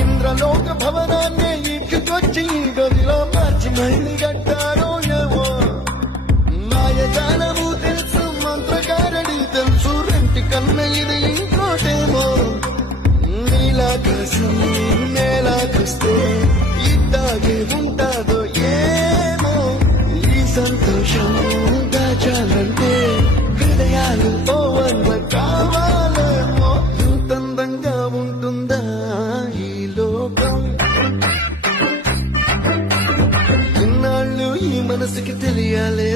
ఇంద్రలోక భవనాన్ని ఇంటికొచ్చి గదిలో మార్చి మళ్ళీ కట్టారో ఏమో మాయజాలము తెలుసు మంత్రకారడి తెలుసు రెంటి కన్న ఇది ఇంకోటేమో నీలాకాశం నేలాకొస్తే ఇట్టాగే ఉంటాదో ఏమో ఈ సంతోషం దాచాలంటే హృదయాలు ఓ వంద కావాలేమో ఇంతందంగా ఉంటుందా ఈ లోకం ఇన్నాళ్ళు ఈ మనసుకి తెలియాలే